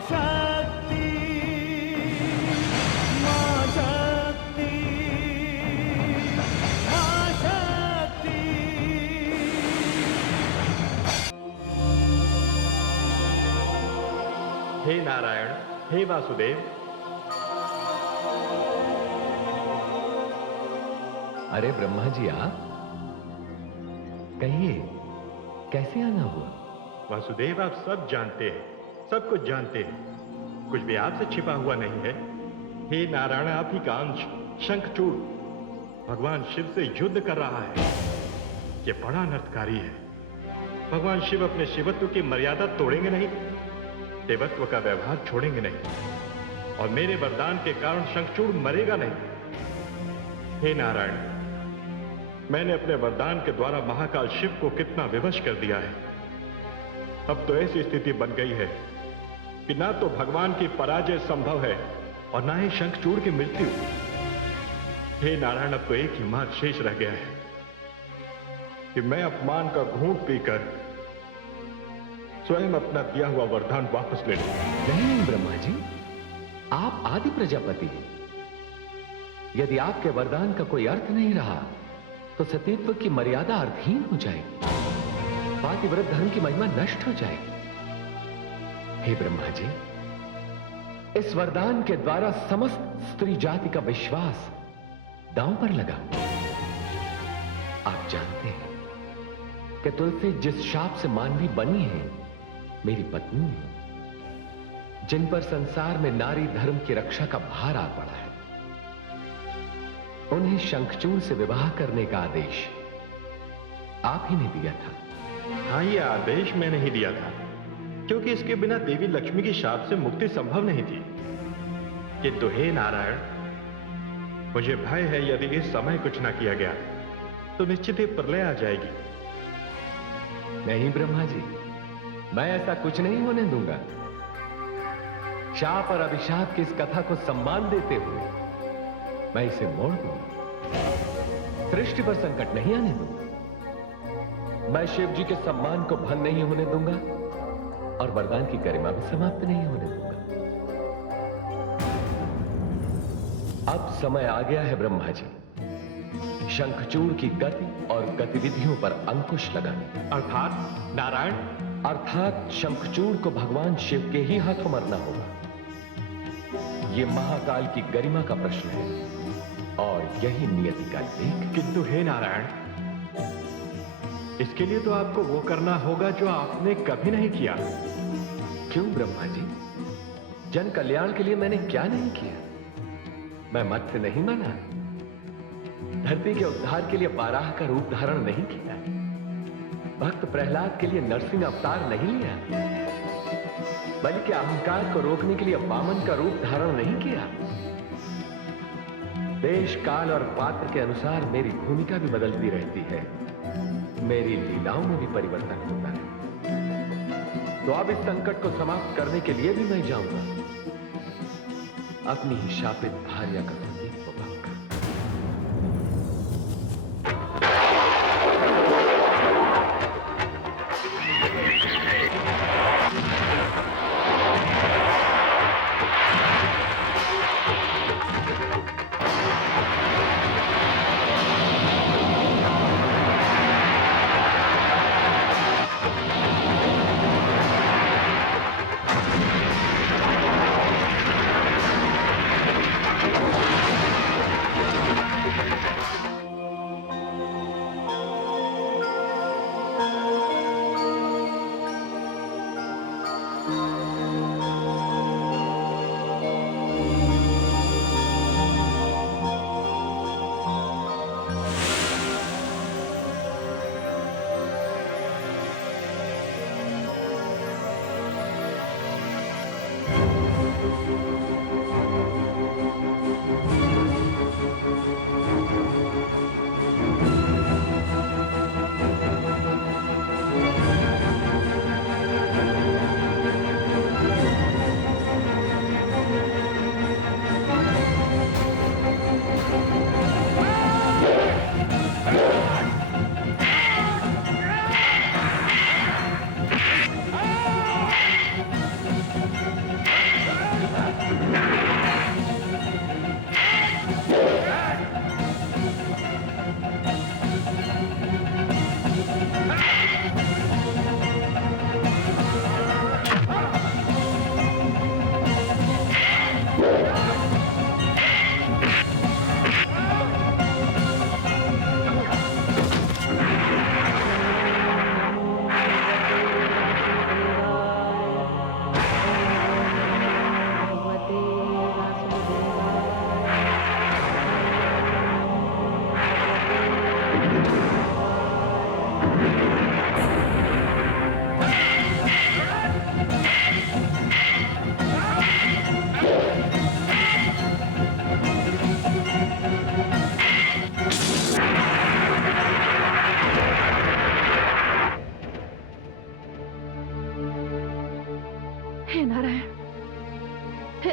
शक्ति, मां शक्ति, मां शक्ति। हे नारायण, हे वासुदेव। अरे ब्रह्मा जी आप कहिए, कैसे आना हुआ? वासुदेव आप सब जानते हैं, सब कुछ जानते हैं, कुछ भी आपसे छिपा हुआ नहीं है। हे नारायण, आप ही का अंश शंखचूड़ भगवान शिव से युद्ध कर रहा है। ये बड़ा अनर्थकारी है। भगवान शिव अपने शिवत्व की मर्यादा तोड़ेंगे नहीं, देवत्व का व्यवहार छोड़ेंगे नहीं, और मेरे वरदान के कारण शंखचूड़ मरेगा नहीं। हे नारायण, मैंने अपने वरदान के द्वारा महाकाल शिव को कितना विवश कर दिया है। अब तो ऐसी स्थिति बन गई है कि ना तो भगवान की पराजय संभव है और ना ही शंखचूड़ की मृत्यु। हे नारायण, अब तो एक ही मार्ग शेष रह गया है कि मैं अपमान का घूंट पीकर स्वयं अपना दिया हुआ वरदान वापस ले लूं। नहीं ब्रह्मा जी, आप आदि प्रजापति हैं। यदि आपके वरदान का कोई अर्थ नहीं रहा तो सतीत्व की मर्यादा अर्थहीन हो जाएगी, पातिव्रत धर्म की महिमा नष्ट हो जाएगी। हे ब्रह्मा जी, इस वरदान के द्वारा समस्त स्त्री जाति का विश्वास दांव पर लगा। आप जानते हैं कि तुलसी जिस शाप से मानवी बनी है, मेरी पत्नी है, जिन पर संसार में नारी धर्म की रक्षा का भार आ पड़ा है। उन्हें शंखचूड़ से विवाह करने का आदेश आप ही ने दिया था। हाँ, यह आदेश मैंने ही दिया था, क्योंकि इसके बिना देवी लक्ष्मी की शाप से मुक्ति संभव नहीं थी। किंतु हे नारायण, मुझे भय है यदि इस समय कुछ ना किया गया तो निश्चित ही प्रलय आ जाएगी। नहीं ब्रह्मा जी, मैं ऐसा कुछ नहीं होने दूंगा। शाप और अभिशाप की इस कथा को सम्मान देते हुए मैं इसे मोड़ दूंगा। सृष्टि पर संकट नहीं आने दूंगा। मैं शिव जी के सम्मान को भंग नहीं होने दूंगा और वरदान की गरिमा भी समाप्त नहीं होने दूंगा। अब समय आ गया है ब्रह्मा जी, शंखचूड़ की गति और गतिविधियों पर अंकुश लगाने। अर्थात नारायण, अर्थात शंखचूड़ को भगवान शिव के ही हाथों मरना होगा। यह महाकाल की गरिमा का प्रश्न है और यही नियति का लेख। किंतु हे नारायण, इसके लिए तो आपको वो करना होगा जो आपने कभी नहीं किया। क्यों ब्रह्मा जी? जन कल्याण के लिए मैंने क्या नहीं किया? मैं मत्स्य नहीं बना, धरती के उद्धार के लिए बाराह का रूप धारण नहीं किया, भक्त प्रहलाद के लिए नरसिंह अवतार नहीं लिया, बल्कि अहंकार को रोकने के लिए वामन का रूप धारण नहीं किया। देश काल और पात्र के अनुसार मेरी भूमिका भी बदलती रहती है, मेरी लीलाओं में भी परिवर्तन होता है। तो अब इस संकट को समाप्त करने के लिए भी मैं जाऊंगा अपनी ही शापित भार्या का सतीत्व पाकर।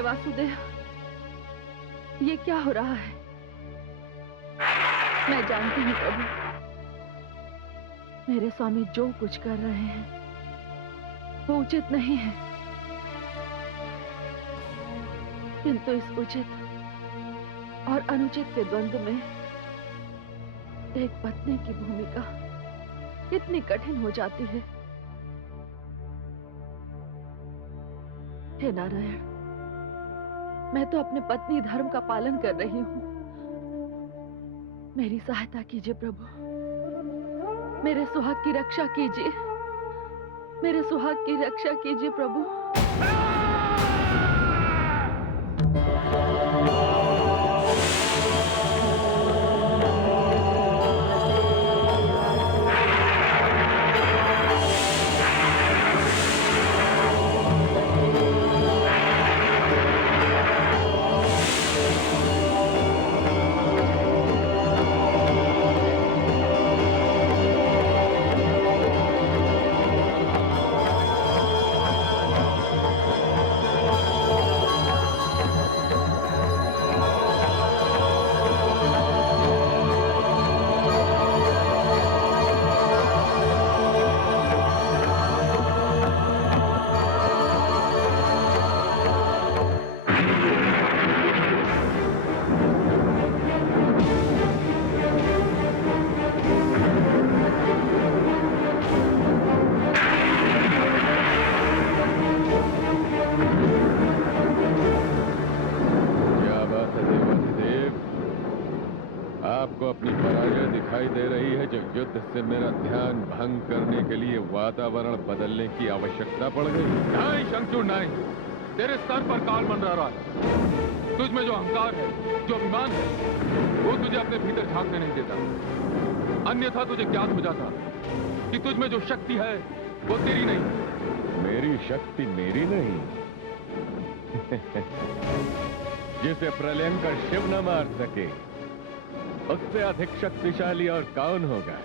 हे वासुदेव, ये क्या हो रहा है? मैं जानती हूँ प्रभु, मेरे स्वामी जो कुछ कर रहे हैं वो उचित नहीं है, किंतु इस उचित और अनुचित के द्वंद्व में एक पत्नी की भूमिका कितनी कठिन हो जाती है। हे नारायण, मैं तो अपने पत्नी धर्म का पालन कर रही हूँ, मेरी सहायता कीजिए प्रभु, मेरे सुहाग की रक्षा कीजिए, मेरे सुहाग की रक्षा कीजिए प्रभु। युद्ध से मेरा ध्यान भंग करने के लिए वातावरण बदलने की आवश्यकता पड़ गई। नहीं शंखचूड़ नहीं, तेरे सर पर काल मंडरा रहा है। तुझ में जो अहंकार है, जो अभिमान है, वो तुझे अपने भीतर झांकने नहीं देता। अन्यथा तुझे ज्ञात हो जाता कि तुझ में जो शक्ति है वो तेरी नहीं। मेरी शक्ति मेरी नहीं। जिसे प्रलयंकर शिव न मार सके उससे अधिक शक्तिशाली और कौन होगा?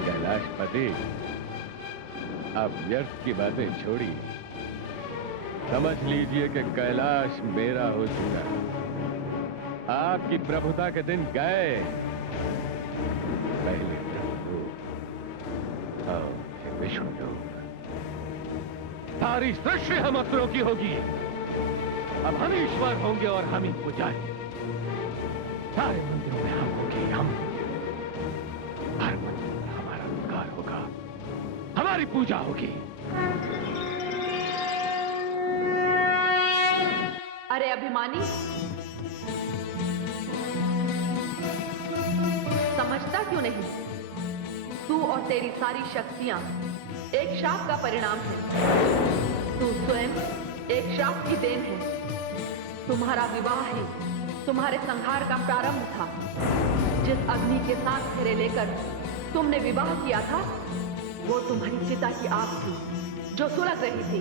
कैलाशपति, अब व्यर्थ की बातें छोड़िए, समझ लीजिए कि कैलाश मेरा हो चुका। आपकी प्रभुता के दिन गए। पहले विष्णुलोक, सारी सृष्टि हम असुरों की होगी। अब हम ईश्वर होंगे और हम ही पुजारी। सारे मंदिरों में हम होंगे, हम। हर मंदिर में हमारा अधिकार होगा, हमारी पूजा होगी। अरे अभिमानी, समझता क्यों नहीं? तू और तेरी सारी शक्तियां एक शाप का परिणाम है। तू स्वयं एक शाप की देन है। तुम्हारा विवाह ही तुम्हारे संहार का प्रारंभ था। जिस अग्नि के साथ फेरे लेकर तुमने विवाह किया था, वो तुम्हारी चिता की आग थी जो सुलग रही थी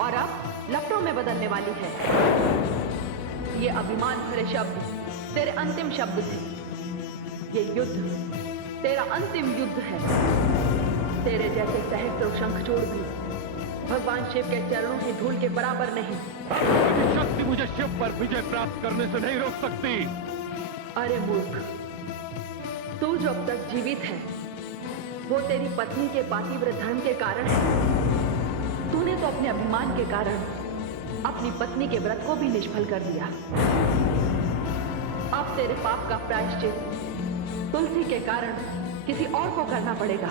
और अब लपटों में बदलने वाली है। ये अभिमान भरे शब्द तेरे अंतिम शब्द थे। ये युद्ध तेरा अंतिम युद्ध है। तेरे जैसे सहस्त्रों शंखचूड़ भी भगवान शिव के चरणों की धूल के बराबर नहीं। शक्ति मुझे शिव पर विजय प्राप्त करने से नहीं रोक सकती। अरे मूर्ख, तू जो अब तक जीवित है वो तेरी पत्नी के पातिव्रत धर्म के कारण है। तूने तो अपने अभिमान के कारण अपनी पत्नी के व्रत को भी निष्फल कर दिया। अब तेरे पाप का प्रायश्चित तुलसी के कारण किसी और को करना पड़ेगा।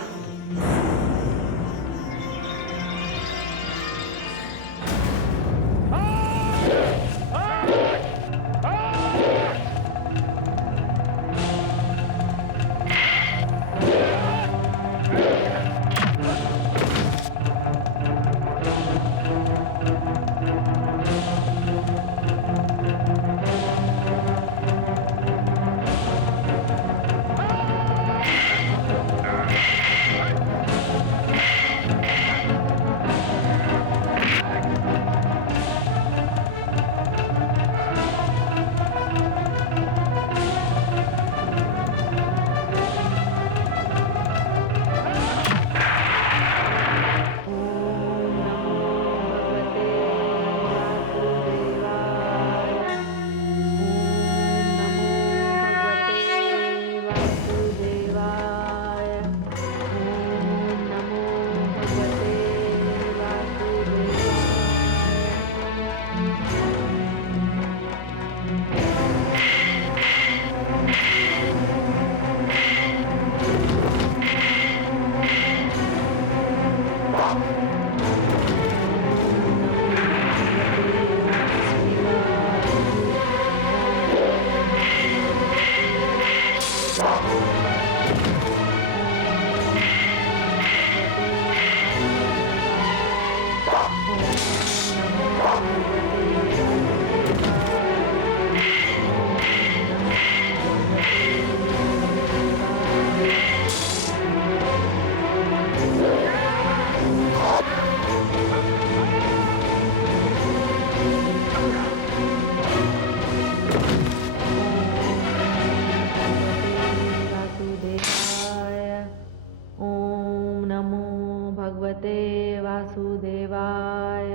भगवते वासुदेवाय।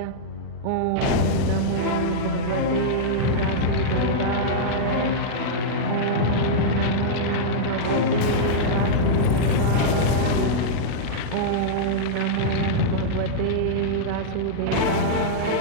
ओम नमो भगवते वासुदेवाय। ओम नमो भगवते वासुदेवाय।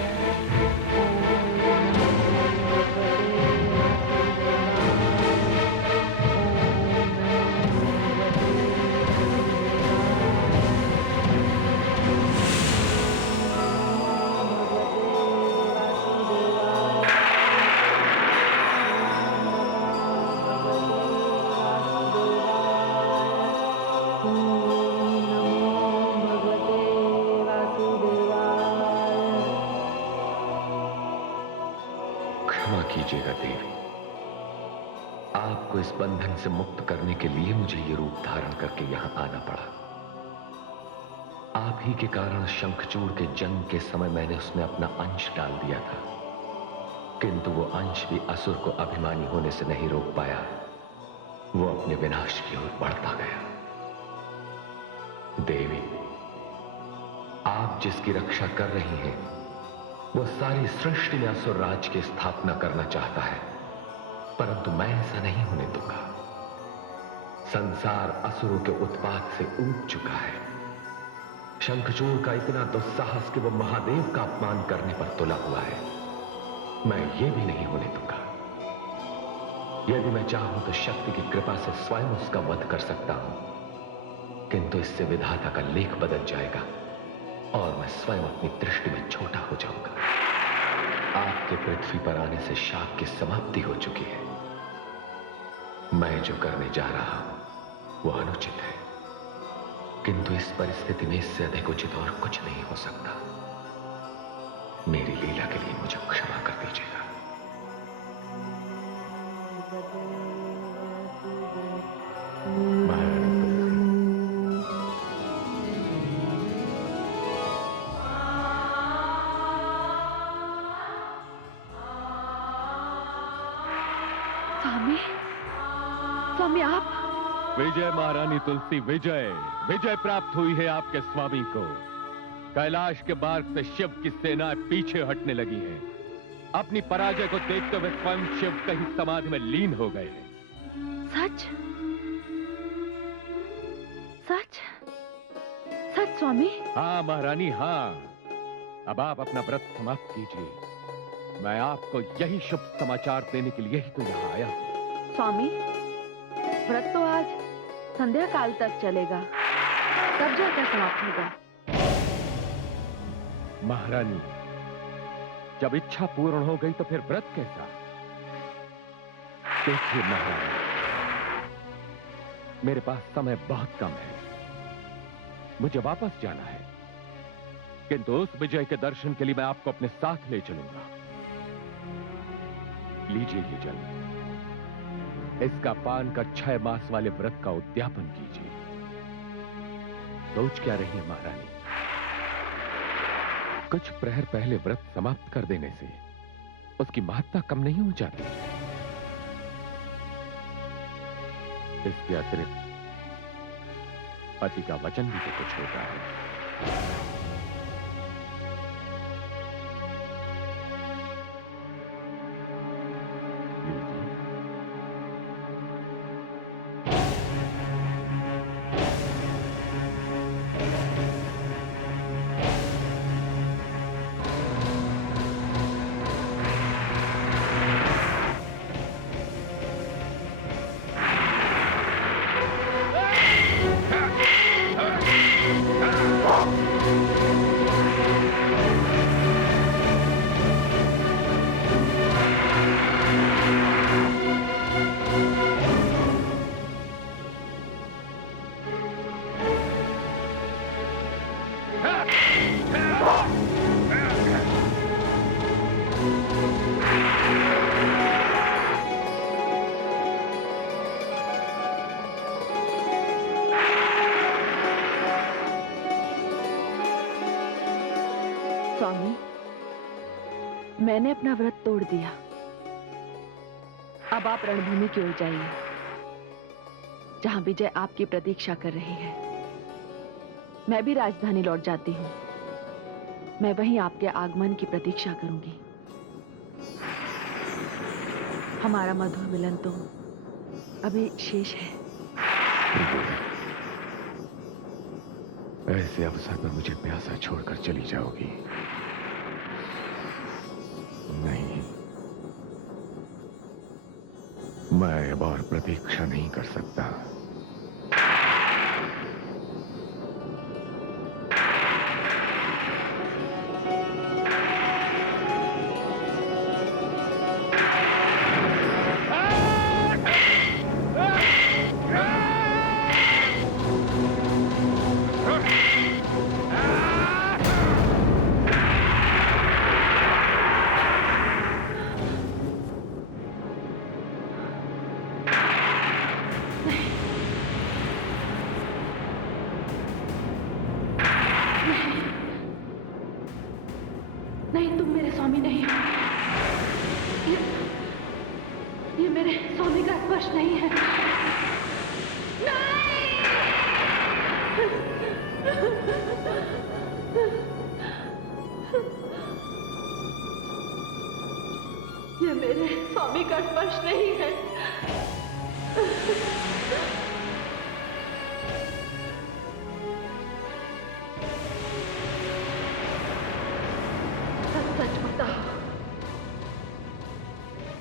क्षमा कीजिएगा देवी, आपको इस बंधन से मुक्त करने के लिए मुझे ये रूप धारण करके यहां आना पड़ा। आप ही के कारण शंखचूड़ के जन्म के समय मैंने उसमें अपना अंश डाल दिया था, किंतु वो अंश भी असुर को अभिमानी होने से नहीं रोक पाया। वो अपने विनाश की ओर बढ़ता गया। देवी, आप जिसकी रक्षा कर रही हैं, वो सारी सृष्टि में असुर राज की स्थापना करना चाहता है, परंतु मैं ऐसा नहीं होने दूंगा। संसार असुरों के उत्पात से ऊब चुका है। शंखचूड़ का इतना दुस्साहस कि वो महादेव का अपमान करने पर तुला हुआ है, मैं ये भी नहीं होने दूंगा। यदि मैं चाहूं तो शक्ति की कृपा से स्वयं उसका वध कर सकता हूं, किंतु इससे विधाता का लेख बदल जाएगा और मैं स्वयं अपनी दृष्टि में छोटा हो जाऊंगा। आपके पृथ्वी पर आने से शाप की समाप्ति हो चुकी है। मैं जो करने जा रहा हूं वो अनुचित है, किंतु इस परिस्थिति में इससे अधिक उचित और कुछ नहीं हो सकता। मेरी लीला के लिए मुझे क्षमा कर दीजिएगा। स्वामी, स्वामी आप? विजय महारानी तुलसी, विजय विजय प्राप्त हुई है आपके स्वामी को। कैलाश के मार्ग से शिव की सेनाएं पीछे हटने लगी हैं। अपनी पराजय को देखते हुए स्वयं शिव कहीं समाधि में लीन हो गए हैं। सच सच सच स्वामी? हाँ महारानी, हाँ। अब आप अपना व्रत समाप्त कीजिए। मैं आपको यही शुभ समाचार देने के लिए ही तो यहाँ आया हूँ। स्वामी, व्रत तो आज संध्या काल तक चलेगा, तब जाकर समाप्त होगा। महारानी, जब इच्छा पूर्ण हो गई तो फिर व्रत कैसा? देखिए महारानी, मेरे पास समय बहुत कम है, मुझे वापस जाना है, किंतु उस विजय के दर्शन के लिए मैं आपको अपने साथ ले चलूंगा। लीजिए ये जल, इसका पान कर 6 मास वाले व्रत का उद्यापन कीजिए। सोच क्या रही है महारानी? कुछ प्रहर पहले व्रत समाप्त कर देने से उसकी महत्ता कम नहीं हो जाती। इसके अतिरिक्त पति का वचन भी तो कुछ होता है। स्वामी, मैंने अपना व्रत तोड़ दिया। अब आप रणभूमि की ओर जाइए, जहां विजय आपकी प्रतीक्षा कर रही है। मैं भी राजधानी लौट जाती हूँ। मैं वहीं आपके आगमन की प्रतीक्षा करूंगी। हमारा मधुर मिलन तो अभी शेष है। ऐसे अवसर पर मुझे प्यासा छोड़कर चली जाओगी? नहीं, मैं अब और प्रतीक्षा नहीं कर सकता। नहीं, तुम मेरे स्वामी नहीं हो। ये मेरे स्वामी का स्पर्श नहीं है। ये मेरे स्वामी का स्पर्श नहीं है। सच बताओ,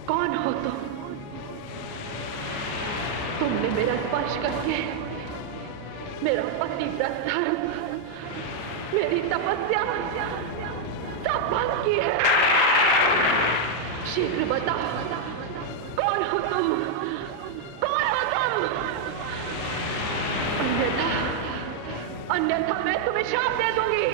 कौन हो तुम? तुमने मेरा स्पर्श करके मेरा पतिव्रत धर्म, मेरी तपस्या सब भंग की है। शीघ्र बताओ, कौन हो तुम? कौन हो तुम? अन्यथा मैं तुम्हें श्राप दे दूंगी।